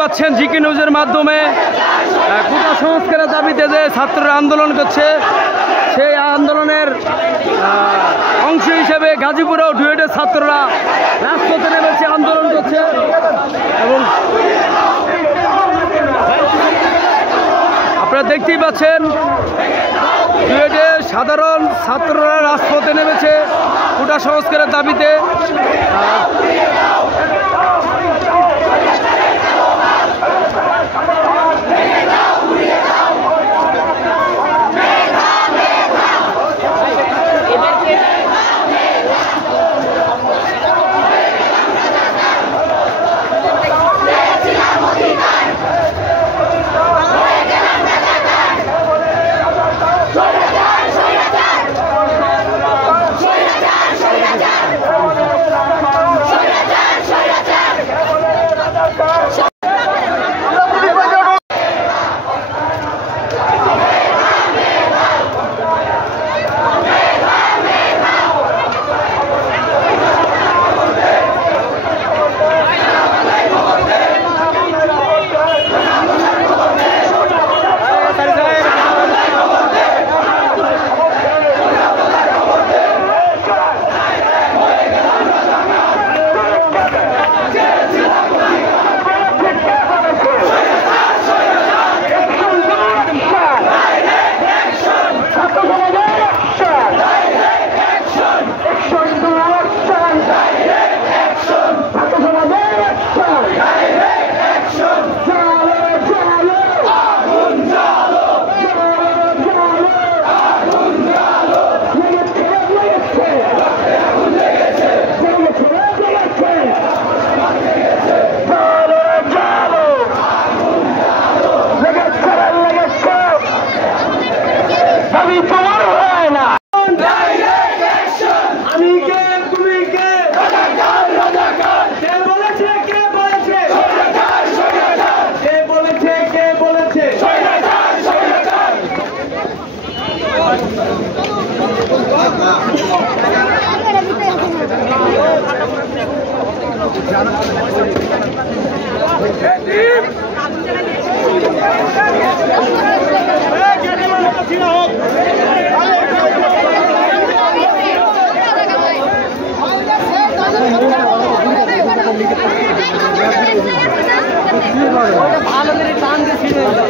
পাচ্ছেন জিকে নিউজের মাধ্যমে কোটা সংস্কারের দাবিতে যে ছাত্ররা আন্দোলন করছে সেই আন্দোলনের অংশ হিসেবে গাজীপুরেও ডুয়েটের ছাত্ররা রাজপথে নেমেছে, আন্দোলন করছে এবং আপনারা দেখতেই পাচ্ছেন ডুয়েটে সাধারণ ছাত্ররা রাজপথে নেমেছে কোটা সংস্কারের দাবিতে। ভালো করে টান দিয়ে